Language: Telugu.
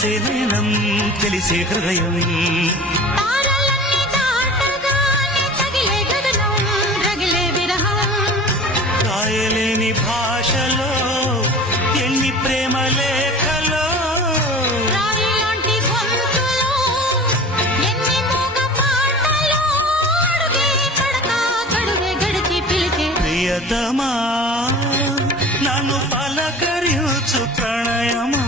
కలిసే నయనం తెలిసే హృదయం రాయలేని భాషలో ఎన్ని ప్రేమ లేఖలో ప్రియతమా నన్ను పలకరించు ప్రణయమా